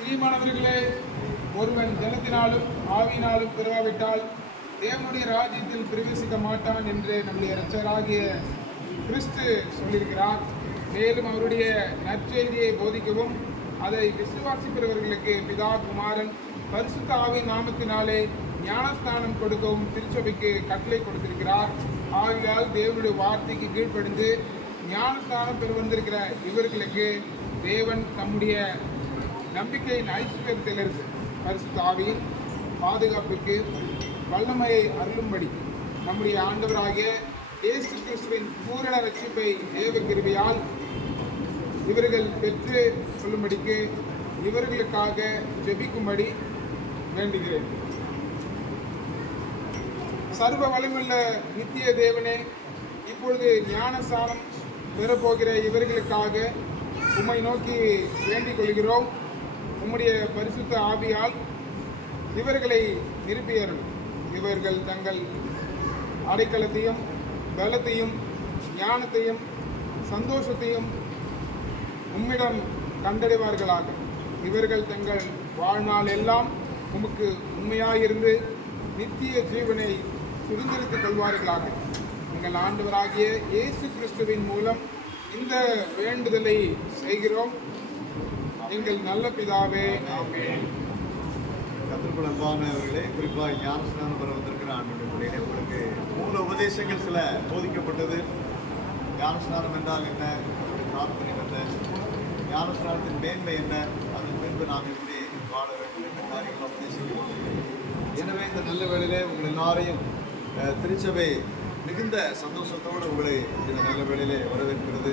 பிரியமானவர்களே, ஒருவன் ஜலத்தினாலும் ஆவியினாலும் பிறவாவிட்டால் தேவனுடைய ராஜ்யத்தில் பிரவேசிக்க மாட்டான் என்று நம்முடைய இரட்சகராகிய கிறிஸ்து சொல்லியிருக்கிறார். மேலும் அவருடைய நற்செய்தியை போதிக்கவும் அதை விசுவாசிக்கிறவர்களுக்கு பிதா, குமாரன், பரிசுத்த ஆவியின் நாமத்தினாலே ஞானஸ்தானம் கொடுக்கவும் திருச்சபைக்கு கட்டளை கொடுத்திருக்கிறார். ஆகையால் தேவனுடைய வார்த்தைக்கு கீழ்ப்படிந்து ஞானஸ்தானம் பெற வந்திருக்கிற இவர்களுக்கு தேவன் நம்முடைய நம்பிக்கையின் ஐஸ்வர்யத்திலிருந்து பரிசுத்த ஆவியின் பாதுகாப்புக்கு வல்லமையை அருளும்படி நம்முடைய ஆண்டவராகிய இயேசு கிறிஸ்துவின் பூரண ரட்சிப்பை தேவ கிருபையால் இவர்கள் பெற்று சொல்லும்படிக்கு இவர்களுக்காக ஜெபிக்கும்படி வேண்டுகிறேன். சர்வ வளமுள்ள நித்திய தேவனே, இப்பொழுது ஞானஸ்தானம் பெறப்போகிற இவர்களுக்காக உம்மை நோக்கி வேண்டிக் கொள்கிறோம். உம்முடைய பரிசுத்த ஆவியால் இவர்களை நிரப்பியருளும். இவர்கள் தங்கள் அடைக்கலத்தையும் பலத்தையும் ஞானத்தையும் சந்தோஷத்தையும் உம்மிடம் கண்டடைவார்களாக. இவர்கள் தங்கள் வாழ்நாள் எல்லாம் உமக்கு உண்மையாயிருந்து நித்திய ஜீவனை சுதந்திரித்துக் கொள்வார்களாக. எங்கள் ஆண்டவராகிய இயேசு கிறிஸ்துவின் மூலம் இந்த வேண்டுதலை செய்கிறோம், எங்கள் நல்ல பிதாவே, ஆமென். கத்திற்குள் அன்பானவர்களே, குறிப்பாக ஞானஸ்நானம் பெற வந்திருக்கிற ஆண்டவருடைய உங்களுக்கு மூல உபதேசங்கள் சில போதிக்கப்பட்டது. ஞானஸ்நானம் என்றால் என்ன, தாற்பயம் என்ன, ஞானஸ்நானத்தின் மேன்மை என்ன, அதன் பின்பு நாம் எப்படி வாழ வேண்டும் என்ற காரியங்கள் உபதேசிக்கிறோம். எனவே இந்த நல்ல வேளையிலே உங்கள் எல்லாரையும் திருச்சபை மிகுந்த சந்தோஷத்தோடு உங்களை இந்த நல்ல வேளையிலே வரவேற்கிறது.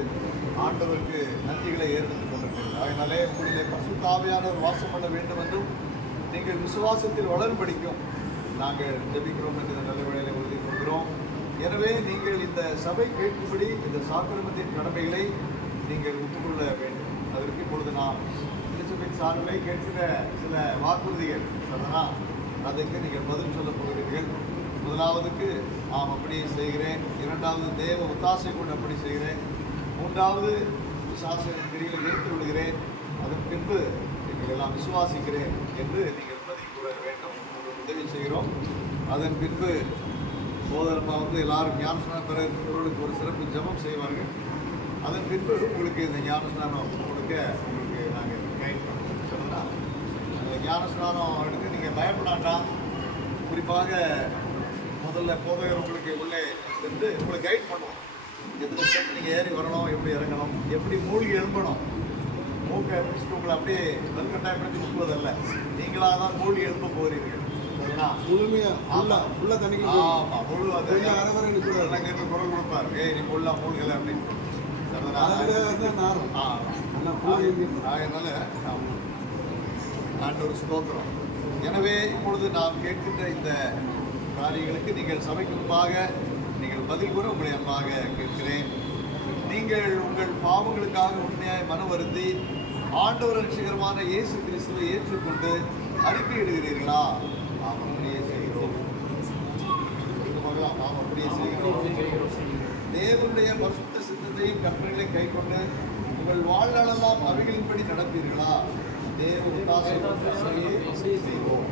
ஆண்டவருக்கு நன்றிகளை ஏற்படுத்திக் கொண்டிருக்கிறது. அதனாலே உங்களிலே பரிசுத்த ஆவியானவர் வாசம் பண்ண வேண்டும் என்றும் நீங்கள் விசுவாசத்தில் வளரும்படிக்கும் நாங்கள் ஜெபிக்கிறோம் என்று இந்த நல்ல வேளையிலே உறுதி கொள்கிறோம். எனவே நீங்கள் இந்த சபை கேட்கும்படி இந்த சாக்கிரமத்தின் கடமைகளை நீங்கள் ஒப்புக்கொள்ள வேண்டும். அதற்கு இப்பொழுது நாம் திருச்சபையின் சார்பிலை கேட்கிற சில வாக்குறுதிகள் அதனால் அதுக்கு நீங்கள் பதில் சொல்ல போகிறீர்கள். முதலாவதுக்கு நாம் அப்படி செய்கிறேன், இரண்டாவது தேவ ஒத்தாசை கொண்டு அப்படி செய்கிறேன், மூன்றாவது விசுவாசத்தின் பிரிகளை எடுத்து விடுகிறேன், அதன் பின்பு நீங்கள் எல்லாம் விசுவாசிக்கிறேன் என்று நீங்கள் பதில் கூற வேண்டும். உதவி செய்கிறோம். அதன் பின்பு போதரமாக எல்லாரும் ஞானஸ்நானம் பெற இருக்கிறவர்களுக்கு ஒரு சிறப்பு ஜபம் செய்வார்கள். அதன் பின்பு உங்களுக்கு இந்த ஞானஸ்நானம் கொடுக்க உங்களுக்கு நாங்கள் கைட் பண்ணுவோம். சொல்லலாம், அந்த ஞானஸ்நானம் எடுக்க நீங்கள் பயப்படாண்டாம். குறிப்பாக முதல்ல போதகர் உங்களுக்கு உள்ளே சென்று உங்களை கைட் பண்ணுவோம். எத்தனை ஸ்டெப் நீங்கள் ஏறி வரணும், எப்படி இறங்கணும், எப்படி மூழ்கி எழும்பணும். மூக்கை பிடிச்சிட்டு உங்களை அப்படியே வலுக்கட்டாயப்படுத்தி முக்குவதல்ல, நீங்களாக தான் மூழ்கி எழுப்ப போகிறீர்கள். முழுமையாக தண்ணி ஆமாம், முழு அதை அங்கே குரல் கொடுப்பார், நீ முள்ளா மூழ்கலை அப்படின்னு. அதனால ஆண்டவர் ஸ்தோத்திரம். எனவே இப்பொழுது நாம் கேட்கின்ற இந்த காரியங்களுக்கு நீங்கள் சபைக்கு முன்பாக நீங்கள் பதில் கூற உங்களை அன்பாக கேட்கிறேன். நீங்கள் உங்கள் பாவங்களுக்காக உண்மையாய் மனம் வருந்தி ஆண்டவர் ரட்சகருமான இயேசு கிறிஸ்துவை ஏற்றுக்கொண்டு அறிக்கையிடுகிறீர்களா? நாம் அப்படியே செய்கிறோம். நாம் அப்படியே செய்கிறோம். தேவனுடைய பரிசுத்த சித்தத்தையும் கற்பனைகளை கைக்கொண்டு உங்கள் வாழ்நாளெல்லாம் அவைகளின்படி நடப்பீர்களா? தேவ உதாசையை செய்வோம்.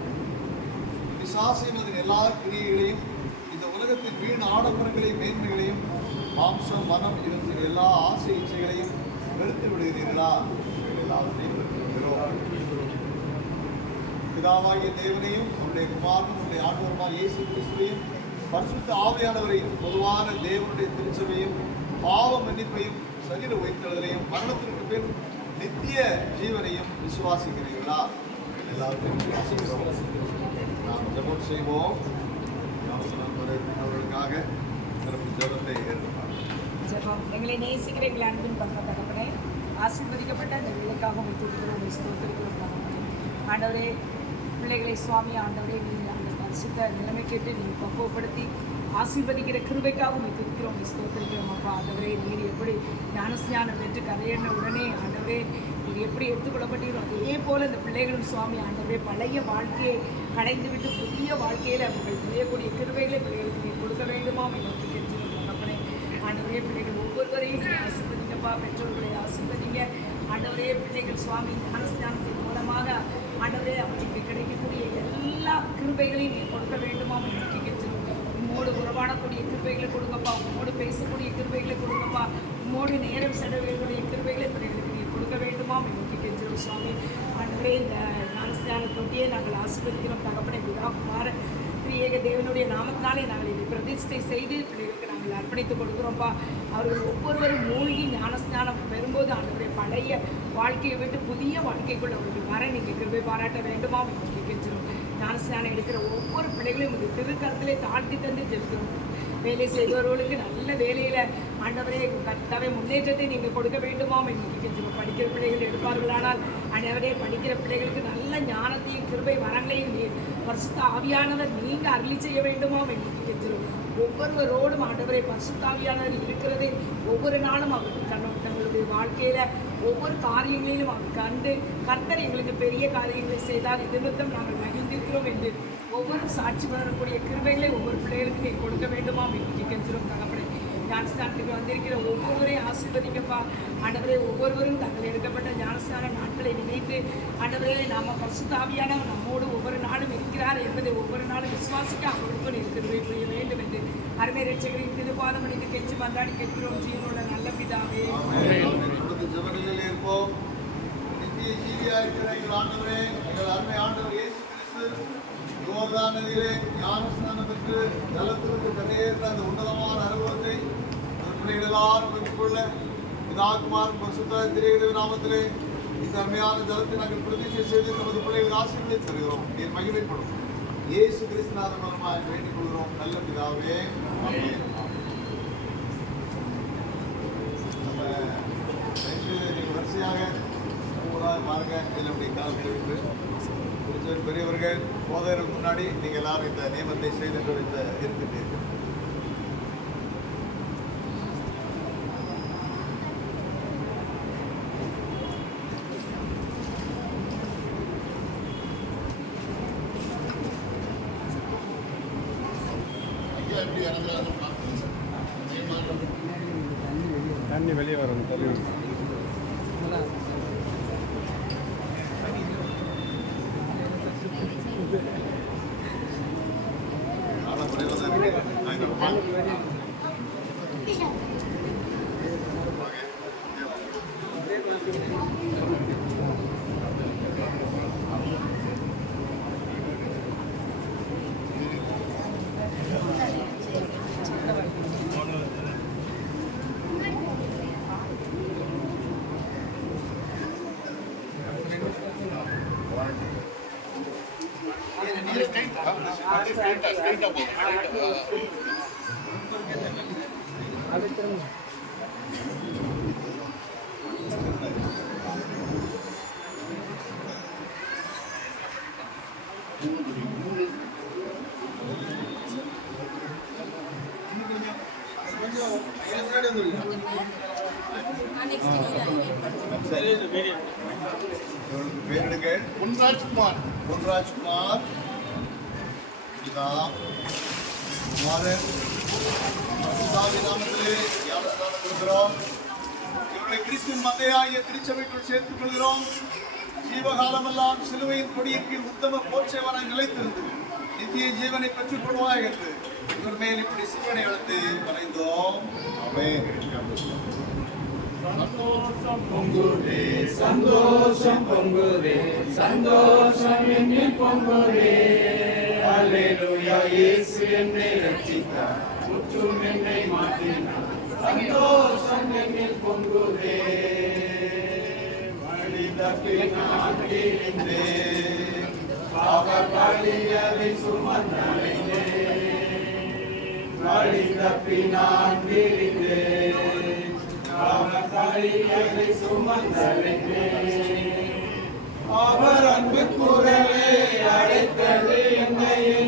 பிசாசையும் அதன் எல்லா கிரியைகளையும், இந்த உலகத்தின் வீண் ஆடம்பரங்களையும் மேன்மைகளையும், மாம்சம் மனம் இவற்றின் எல்லா ஆசை இச்சைகளையும் வெறுத்து விடுகிறீர்களா? எல்லாவற்றையும் வெறுக்கிறோம். பிதாவாகிய தேவனையும் அவருடைய குமாரனும் அவருடைய ஆண்டவருமாகிய இயேசு கிறிஸ்துவையும் பரிசுத்த ஆவியானவரையும் பொதுவான தேவனுடைய திருச்சபையும் பாவ மன்னிப்பையும் சரீர உயிர்த்தெழுதலையும் மரணத்திற்கு பின் நித்திய ஜீவனையும் விசுவாசிக்கிறீர்களா? எல்லாவற்றையும் விசுவாசிக்கிறோம். நாம் ஜெபம் செய்வோம். அவர்களுக்காக சிறப்பு ஜெபத்தை ஏற்படுத்தார். ஜெபம். எங்களை நேசிக்கிற எங்களை அன்பின் பக்கம் தகப்பனே, ஆசீர்வதிக்கப்பட்ட அந்த வேலைக்காக முத்துக்கிறோம், ஸ்தோத்திரிக்கிறோம். ஆண்டவரே, பிள்ளைகளை சுவாமி ஆண்டவரே, நீ அந்த பரிசுத்த நிலைமை கேட்டு நீங்கள் பக்குவப்படுத்தி ஆசீர்வதிக்கிற கிருபைக்காக முத்துக்கிறோம், ஸ்தோத்திரிக்கிறோம். அப்பா ஆண்டவரே, நீர் எப்படி ஞானஸ்ஞானம் பெற்று கரையேறின உடனே ஆண்டவரே நீர் எப்படி எடுத்துக்கொள்ளப்பட்டீரோ அதே போல் இந்த பிள்ளைகளும் சுவாமி ஆண்டவரே பழைய வாழ்க்கையை கடைந்துவிட்டு புதிய வாழ்க்கையில் அவர்கள் செய்யக்கூடிய கிருபைகளை பிள்ளைகளுக்கு நீர் கொடுக்க வேண்டுமா நோக்கி கேட்கிறோம். அப்பனே ஆண்டவரே, பிள்ளைகள் ஒவ்வொருவரையும் நீங்கள் ஆசீர்வதிங்கப்பா, பெற்றோர்களை ஆசீர்வதிங்க ஆண்டவரே. பிள்ளைகள் சுவாமி ஞானஸ்ஞானத்தின் மூலமாக ஆண்டவரே அவர்களுக்கு கிடைக்கக்கூடிய எல்லா கிருபைகளையும் நீர் கொடுக்க வேண்டுமா நோக்கி கேட்கிறோம். உம்மோடு உறவாடக்கூடிய கிருபைகளை கொடுங்கப்பா, உம்மோடு பேசக்கூடிய கிருபைகளை கொடுங்கப்பா, உம்மோடு நேரம் செலவிடக்கூடிய கிருபைகளை பிள்ளைகளுக்கு நீர் கொடுக்க வேண்டுமா நோக்கி கேட்கிறோம் சுவாமி. ஆண்டவரே, இந்த ஞானஸ்நான தொட்டியை நாங்கள் ஆசீர்வதிக்கிறோம் தகப்பனை. பிதா குமார திரியேக தேவனுடைய நாமத்தினாலே நாங்கள் இதை பிரதிஷ்டை செய்து பிள்ளைகளுக்கு நாங்கள் அர்ப்பணித்து கொடுக்குறோம்ப்பா. அவர்கள் ஒவ்வொருவரும் மூழ்கி ஞானஸ்நானம் பெறும்போது ஆண்டவரை பழைய வாழ்க்கையை விட்டு புதிய வாழ்க்கைக்குள்ள அவர்கள் வர நீங்கள் கிருபை பாராட்ட வேண்டுமா நோக்கி கேட்கிறோம். ஞானஸ்நானம் எடுக்கிற ஒவ்வொரு பிள்ளைகளையும் இந்த திருக்கரத்திலே தாழ்த்தி தந்து ஜெபிக்கிறோம். வேலை செய்பவர்களுக்கு நல்ல வேலையில் ஆண்டவரே கர்த்தாவே முன்னேற்றத்தை நீங்கள் கொடுக்க வேண்டுமாம் என்று கேட்கிறோம். படிக்கிற பிள்ளைகள் எடுப்பார்களானால் ஆண்டவரே படிக்கிற பிள்ளைகளுக்கு நல்ல ஞானத்தையும் கிருபை வரங்களையும் பரிசுத்த ஆவியானவர் நீங்கள் அருளி செய்ய வேண்டுமாம் என்று கேட்கிறோம். ஒவ்வொருவரோடும் ஆண்டவரை பரிசுத்த ஆவியானவர் இருக்கிறதை ஒவ்வொரு நாளும் அவர்கள் தங்களுடைய வாழ்க்கையில் ஒவ்வொரு காரியங்களிலும் அவர் கண்டு கர்த்தர் எங்களுக்கு பெரிய காரியங்களை செய்தால் இது நிமித்தம் நாங்கள் மகிழ்ந்திருக்கிறோம் என்று ஒவ்வொரு சாட்சி வளரக்கூடிய கிருபைகளை ஒவ்வொரு பிள்ளைகளுக்கு நீ கொடுக்க வேண்டுமா என்று கேட்கிறோம் தகப்பனே. ஞானஸ்தானத்துக்கு வந்திருக்கிற ஒவ்வொருவரையும் ஆசீர்வதிங்கப்பா ஆண்டவரே. ஒவ்வொருவரும் தங்கள் எடுக்கப்பட்ட ஞானஸ்தான நாட்களை நினைத்து ஆண்டவரே நாம பரிசுத்த ஆவியானவர் நம்மோடு ஒவ்வொரு நாளும் இருக்கிறார் என்பதை ஒவ்வொரு நாளும் விசுவாசிக்க அவர்களுக்கும் இருக்கிறதை புரிய வேண்டும் என்று அருமை ரட்சகரின் திருப்பாதம் அணிந்து கெஞ்சி மன்றாடி கேட்கிறோம் ஜீவனோட நல்ல பிதாவே. ஜெபங்களில் இருப்போம். நித்திய ஜீவியா இருக்கிற எங்கள் ஆண்டவரே, எங்கள் அருமை ஆண்டவர் இயேசு கிறிஸ்து யோர்தான் நதியிலே ஞானஸ்நானம் பெற்று ஜலத்திற்கு கரையேற்ற அந்த உன்னதமான அனுபவத்தை பிள்ளைகள் எல்லாரும் பெற்றுக்கொள்ள பிதாகுமார் பரிசுத்த திரியேக நாமத்திலே இந்த அருமையான ஜலத்தை நாங்கள் பிரதிஷ்டை செய்து நமது பிள்ளைகள் ஆசீர்வதித்து தருகிறோம். நீர் மகிமைப்படும் இயேசு கிறிஸ்துநாதன் மூலமாக வேண்டிக் கொள்கிறோம் நல்ல பிதாவே. ஆமென். நீங்கள் வரிசையாக பாருங்க. என்னுடைய காலத்தில் குறித்த பெரியவர்கள் போதகருக்கு முன்னாடி நீங்கள் எல்லாரும் இந்த நியமத்தை செய்து இருக்கின்றீர்கள். தண்ணி வெளியே வரும் தண்ணி பொன்ராஜ்குமார் பொன்ராஜ்குமார் பிதா குமாரன் பரிசுத்தாவின் நாமத்திலே ஞானஸ்நானம் கொடுக்கிறோம். இவர்களை கிறிஸ்துவின் மந்தையாகிய திருச்சபைக்குள் சேர்த்துக் கொள்கிறோம். ஜீவகாலமெல்லாம் சிலுவையின் கொடியின் கீழ் உத்தம போர்ச்சேவனாய் நிலைத்திருந்து நித்திய ஜீவனை பெற்றுக் கொள்வாய் என்று இவர் மேல் இப்படி சிலுவனை அழைத்து வரைந்தோம். ஆமென். சந்தோஷம் பொங்குதே, சந்தோஷம் பொங்குதே, சந்தோஷம் என்னில் பொங்குதே. அல்லேலூயா, இயேசு என்னை ரட்சித்தார், முற்றும் என்னை மாற்றினார். சந்தோஷம் என்னில் பொங்குதே. மனித பின்னால் பிரிந்தேன், பாவ பழியதை சுமந்தடைந்தேன். மனித பின்னால் பிரிந்தேன், பாவப்பழியதை சுமந்தடைந்தேன். அவர் அன்பு குரலே அழைத்தது என்னையே,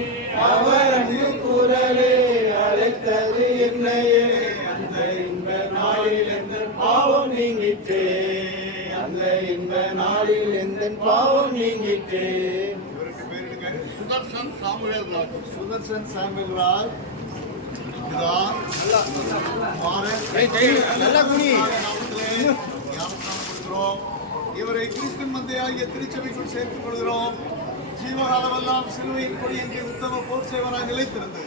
அவர் அன்பு குரலே அழைத்தது என்னையே. அந்த இன்ப நாளில் எந்த பாவம் நீங்கிட்டே, அந்த இன்ப நாளில் எந்த பாவம் நீங்கிட்டே. இவருக்கு பேரிடுங்க. சுதர்சன் சாமுவேல் ராஜ். சுதர்சன் சாமுவேல் ராஜ் பிதா குமாரன் நாமத்திலே ஞானஸ்நானம் கொடுக்கிறோம். இவரை கிறிஸ்துவின் மந்தையாகிய திருச்சபைக்குள் சேர்த்துக் கொள்கிறோம். ஜீவகாலமெல்லாம் சிலுவையின் கொடியின் கீழ் உத்தம போர் சேவனாய் நிலைத்திருந்து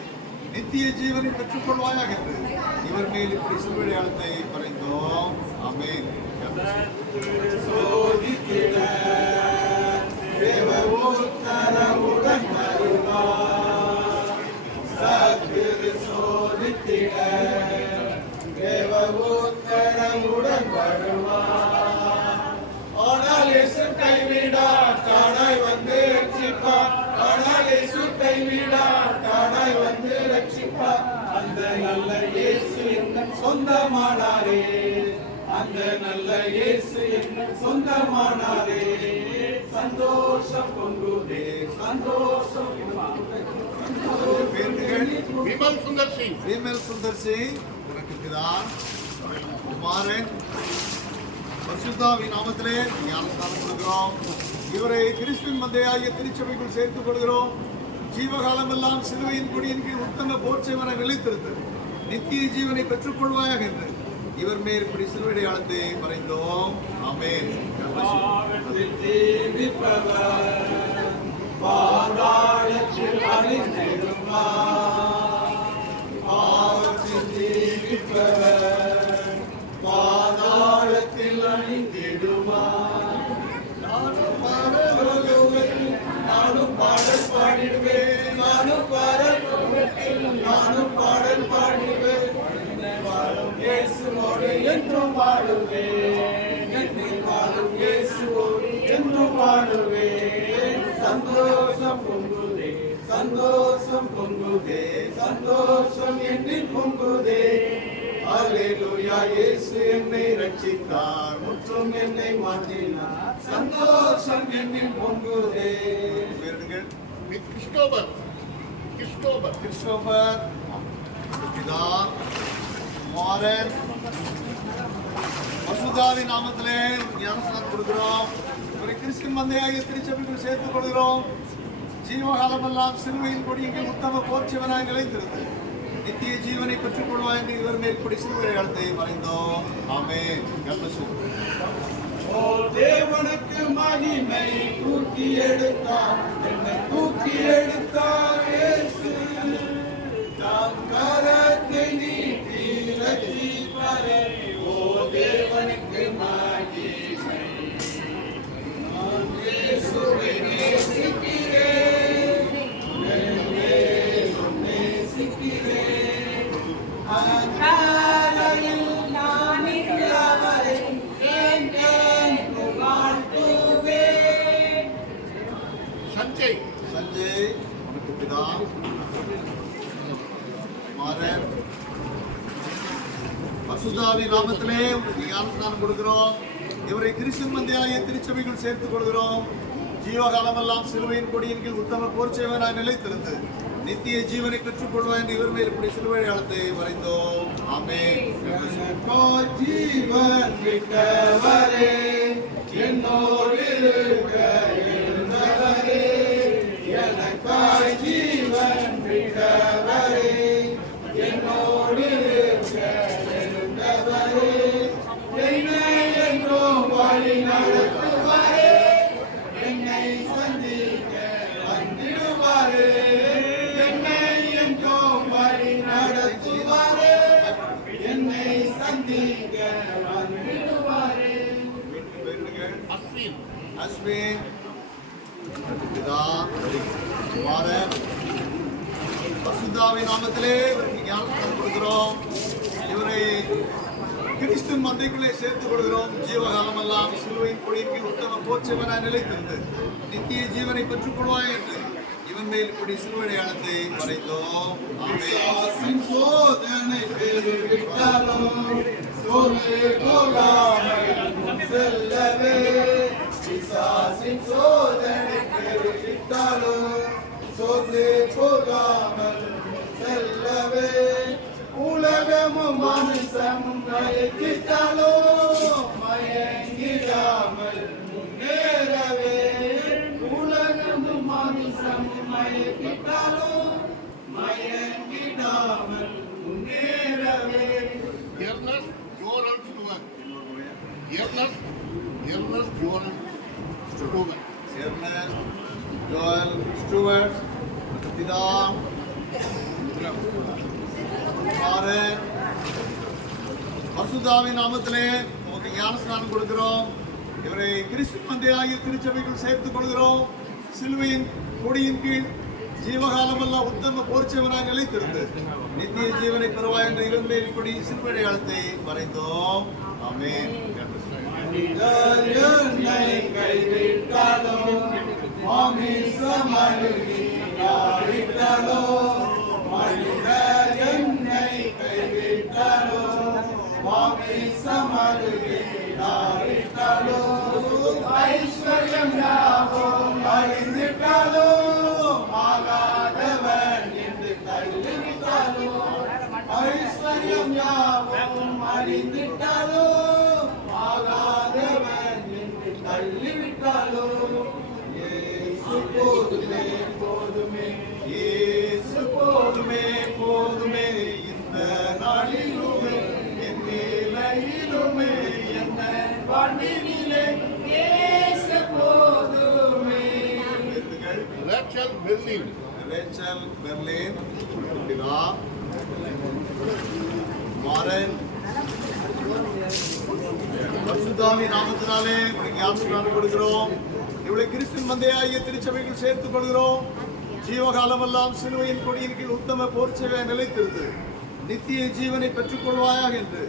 நித்திய ஜீவனை பெற்றுக் கொள்வாயாக என்று இவர் மேல் இப்படி சிலுவை அடையாளத்தை வரைந்தோம். ஆமென். சோதித்திட தேவ உத்தரவுடன் வருவார். சத்துரு சோதித்திட தேவ உத்தரவுடன் வருவார். ஆனால் இயேசு கைவிடார், தானாய் வந்து ரட்சிப்பார். ஆனால் இயேசு கைவிடார், தானாய் வந்து ரட்சிப்பார். அந்த நல்ல இயேசு எங்கள் சொந்தமானாரே, அந்த நல்ல இயேசு எங்கள் சொந்தமானாரே. சந்தோஷம் பொங்குதே, சந்தோஷம் பேர்கள் விமல் சுந்தர் சிங். விமல் சுந்தர் சிங் உனக்கு பிதா குமாரன் பரிசுத்தாவின் நாமத்திலே ஞானஸ்நானம் கொடுக்கிறோம். இவரை கிறிஸ்துவின் மந்தையாகிய திருச்சபைக்குள் சேர்த்துக் கொள்கிறோம். ஜீவகாலமெல்லாம் சிலுவையின் கொடியின் கீழ் உத்தம போர்ச்சேவனை நிலைத்திருந்து நித்திய ஜீவனை பெற்றுக் கொள்வாயாக என்று இவர் மேல் இப்படி சிலுவை அடையாளத்தை வரைந்தோம். ஆமென். பாதாளத்தில் அழிந்திடுவார், பாவத்தில் ஜீவிப்பவர் பாதாளத்தில் அழிந்திடுவார். நானும் பாடல் பாடிடுவேன், நானும் பாடல் பாடிடுவேன். வாழும் இயேசுவோடு என்றும் வாழுவேன், என்னில் வாழும் இயேசுவோடு என்றும் வாழுவேன். சந்தோஷம் பொங்குதே, சந்தோஷம் பொங்குதே, சந்தோஷம் என்னில் பொங்குதே. அல்லேலூயா, இயேசு என்னை ரட்சித்தார், முற்றும் என்னை மாற்றினார். சந்தோஷம் என்னில் பொங்குதே. பேர்கள் கிறிஸ்டோபர் கிறிஸ்டோபர் கிறிஸ்டோபர் பிதா குமாரன் பரிசுத்தாவின் நாமத்திலே ஞானஸ்நானம் கொடுக்கிறோம். இவரை கிறிஸ்துவின் மந்தையாகிய திருச்சபைக்குள் சேர்த்துக் கொள்கிறோம். ஜீவகாலமெல்லாம் சிலுவையின் கொடியின் கீழ் உத்தம போர்ச்சேவனாய் நிலைத்திருந்து நித்திய ஜீவனை பெற்றுக் கொள்வாய் என்று இவர் மேற்படி சிலுவை அடையாளத்தை வரைந்தோம். ஆமென். ஓ தேவனுக்கு மகிமை, தூக்கி எடுத்தார், என்னை தூக்கி எடுத்தார் இயேசு. தாம் கரத்தை நீட்டி ரட்சிப்பாரே. ஓ தேவனுக்கு மகிமை. நான் இயேசுவை நேசிக்கிறேன், நேசிக்கிறேன். காலையில் நான் இன்றவரை என்றென்று வாழ்த்துவேன். சஞ்சய் சஞ்சய் உனக்கு பிதா குமாரன் பரிசுத்தாவின் நாமத்திலே உங்களுக்கு ஞானஸ்நானம் கொடுக்கிறோம். இவரை கிறிஸ்துவின் மந்தையாகிய திருச்சபைக்குள் சேர்த்துக் கொள்கிறோம். ஜீவகாலமெல்லாம் சிலுவையின் கொடியின் கீழ் உத்தம போர்ச்சேவனாய் நிலைத்திருந்து நித்திய ஜீவனை பெற்றுக் கொள்வாய் என்று இவர் மேல் இப்படி சிலுவை அடையாளத்தை வரைந்தோம். ஆமென். ஜீவன் விட்டவரே, என்னோடு இருக்க எழுந்தவரே. எனக்காய் ஜீவன் விட்டவரே, என்னோடு இருந்தவரே, என்னை என்றும் வழி நடத்துவாரே, என்னை சந்திக்க வந்திடுவாரே, என்னை என்றும் வழி நடத்துவாரே, என்னை சந்திக்க வந்திடுவாரே. அஸ்வின் பிதா குமாரன் பரிசுத்தாவின் நாமத்திலே இவருக்கு ஞானஸ்நானம் கொடுக்கிறோம். இவரை கிறிஸ்துவின் மந்தைக்குள்ளே சேர்த்துக் கொள்கிறோம். ஜீவகாலமெல்லாம் சிலுவையின் கொடிக்கு உத்தம போச்சவனாய் நிலைத்திருந்து நித்திய ஜீவனை பெற்றுக் கொள்வாய் என்று இவன் மேல் இப்படி சிலுவை அடையாளத்தை வரைந்தோம். பிசாசின் சோதனை பெருகிட்டாலும் சோர்ந்து போகாமல் செல்லவே, பிசாசின் சோதனை பெருகிட்டாலும் சோர்ந்து போகாமல் செல்லவே, உலகமும் மனுஷமும் மயக்கிட்டாலும் மயங்கிடாமல் முன்னேறவே, உலகமும் மனுஷமும் மயக்கிட்டாலும் மயங்கிடாமல் முன்னேறவே. Ernest Joel Stewart. Ernest Joel Stewart. Joel Stewart பிதா குமாரன் பரிசுத்தாவின் நாமத்திலே உமக்கு ஞானஸ்நானம் கொடுக்கிறோம். இவரை கிறிஸ்து மந்தையாகிய திருச்சபைக்குள் சேர்த்துக் கொள்கிறோம். சிலுவையின் கொடியின் கீழ் ஜீவகாலமெல்லாம் உத்தம போர்ச்சவனாய் நிலைத்திருந்து நித்திய ஜீவனை பெறுவாய் என்ற இவன் மேல் இப்படி சிலுவை அடையாளத்தை வரைந்தோம். ஆமென். மனிதர் என்னை கைவிட்டாலும் மாமிசமழுகினாலும், மனிதர் என்னை கைவிட்டாலும் மாமிசமழுகினாலும், ஐஸ்வர்யம் யாவும் அழிந்திட்டாலும் ஆகாதவன் என்று தள்ளிவிட்டாலும், ஐஸ்வர்யம் யாவும் அழிந்திட்டாலும் ஆகாதவன் என்று தள்ளிவிட்டாலும், இயேசு போதுமே போதுமே, இயேசு போதுமே போதுமே, இந்த நாளிலுமே என் நிலையிலுமே என்ன வாழ்வினிலே இயேசு போதுமே. Rachel Berlin. ரேச்சல் பெர்லின் பிதா குமாரன் பரிசுத்தாவின் நாமத்தினாலே உங்களுக்கு ஞானஸ்நானம் கொடுக்கிறோம். இவளை கிறிஸ்துவின் மந்தையாகிய திருச்சபைக்குள் சேர்த்துக் கொள்கிறோம். ஜீவகாலமெல்லாம் சிலுவையின் கொடியின் கீழ் உத்தம போர்ச்சவை நிலைத்திருந்து நித்திய ஜீவனை பெற்றுக் கொள்வாயாக என்று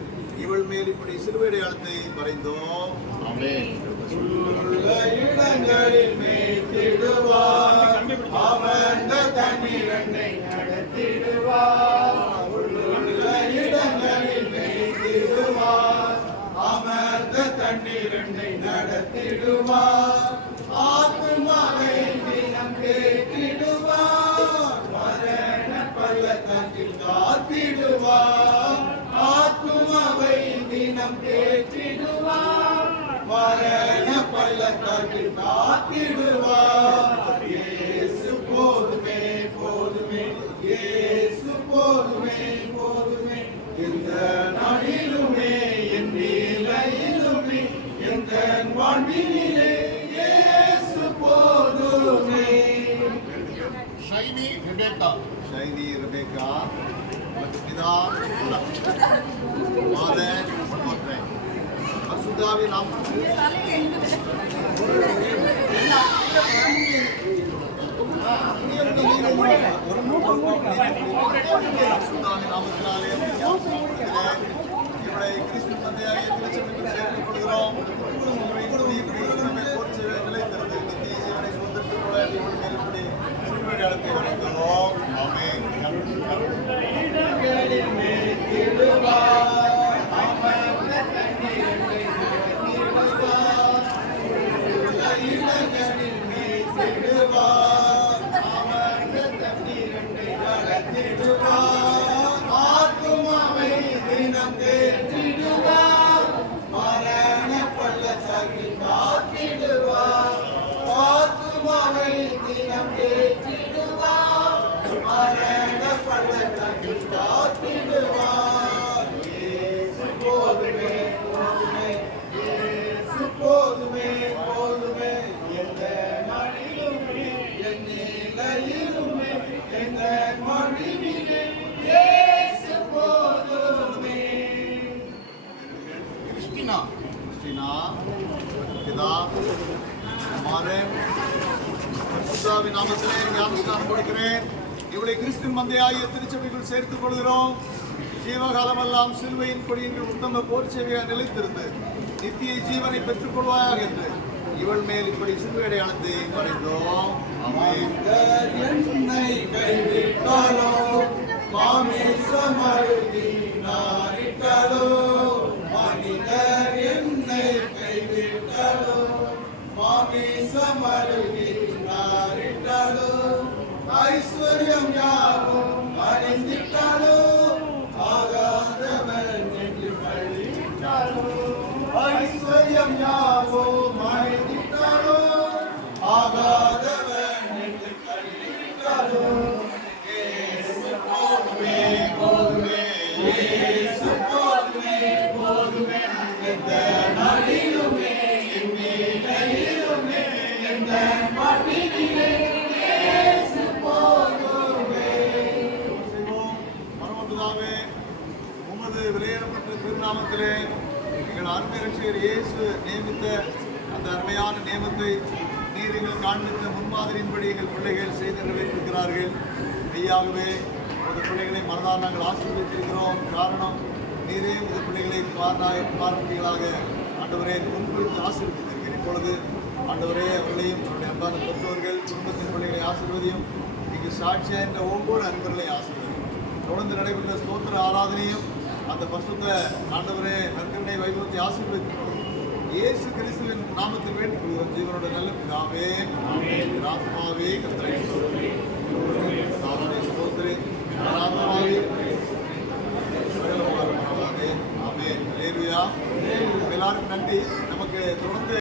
இவள் மேல் இப்படி சிலுவை அடையாளத்தை வரைந்தோம். ஆமென். உள்ள இடங்களில் மேய்த்திடுவார், அமர்ந்த தண்ணீரண்டை நடத்திடுவார். உள்ள இடங்களில் மேய்த்திடுவார், அமர்ந்த தண்ணீரண்டை நடத்திடுவார். ஆத்துமாவை தினம் கேட்டிடுவார், மரண பள்ளத்தாக்கில் காத்திடுவார். ஆத்துமாவை தினம் கேட்டிடுவார், மரண பள்ளத்தாக்கில் காத்திடுவார். இயேசு போதுமே போதுமே, இயேசு போதுமே போதுமே, இந்த நாளிலுமே என் நிலையிலுமே எந்த வாழ்வினிலே இயேசு போதுமே. Shiny Rebecca. ஷைனி ரெபேக்கா மற்றும் பிதா குமாரன் பரிசுத்தாவின் நாமத்திலே பரிசுத்தாவின் நாமத்தினாலே இவரை கிறிஸ்து தந்தையாகிய திருச்சபைக்குள் சேர்த்துக் கொள்கிறோம். நிலைத்திருந்து நித்திய ஜீவனை சுதந்திரத்துக் கொள்ள இவள் மேல் இப்படி சிலுவை அடையாளத்தை வரைந்தோம். ஆமென். இடங்களில் மேய்த்திடுவார், அமர்ந்த தண்ணீரண்டை நடத்திடுவார். உள்ள இடங்களில் மேய்த்திடுவார், அமர்ந்த தண்ணீரண்டை நடத்திடுவார். ஆத்துமாவை தினம் தேற்றிடுவார், மரண பள்ளத்தாக்கில் காத்திடுவார். ஆத்துமாவை தினம் தேற்றிடுவார், நாமத்திலே ஞானஸ்நானம் கொடுக்கிறேன். இவளை கிறிஸ்துவின் மந்தையாகிய திருச்சபைக்குள் சேர்த்துக் கொள்கிறோம். ஜீவகாலமெல்லாம் சிலுவையின் கொடியின் உத்தம போர்ச்சேவையாக நிலைத்திருந்து நித்திய ஜீவனை பெற்றுக் கொள்வாயாக என்று இவள் மேல் இப்படி சிலுவை அடையாளத்தை வரைந்தோம். ஆமென். என்னை கைவிட்டாலோ மாமிசமருகினாரிட்டாலோ மனிதர் என்னை கைவிட்டாலோ மாமிசமருகினாரிட்டாலோ ஐஸ்வர்யம் யாவும் அறிந்திட்டாலோ ஆகாதவன் என்று பழித்தாலோ ஐஸ்வர்யம் யாவும் அறிந்திட்டாலோ ஆகாதவன் என்று பழித்தாலோ இயேசு போதுமே போதுமே இயேசு போதுமே போதுமே எந்த நாளிலுமே என் நிலையிலுமே எந்த பாட்டினிலே இயேசு போதுமே. பரமபிதாவே, உமது விலையேறப்பட்ட திருநாமத்திலே எங்கள் அருமை ரட்சகர் இயேசு நியமித்த அந்த அருமையான நியமத்தை நீர் எங்கள் காண்பித்த முன்மாதிரியின்படி எங்கள் பிள்ளைகள் செய்து நிறைவேற்றிருக்கிறார்கள். மெய்யாகவே உமது பிள்ளைகளை மனதால் நாங்கள் ஆசீர்வதித்திருக்கிறோம். காரணம், நீரே உமது பிள்ளைகளை பார்வைகளாக ஆண்டவரே முன்குறித்து ஆசீர்வதித்திருக்கிறேன். இப்பொழுது ஆண்டவரே அவர்களையும் அவருடைய அன்பான பெற்றோர்கள் குடும்பத்தின் பிள்ளைகளை ஆசீர்வதியும். இங்கு சாட்சியாக என்ற ஒவ்வொரு அன்பர்களை ஆசீர்வதியும். தொடர்ந்து நடைபெற்ற ஸ்தோத்திர ஆராதனையும் அந்த பசுத்த ஆண்டவரே நற்கருணை வைபவத்தை ஆசீர்வதித்து இயேசு கிறிஸ்துவின் நாமத்தில் வேண்டிக் கொள்கிறோம். ஜீவனோட நல்ல பிதாவே, ஆமென். ஆத்மாவே கர்த்தரை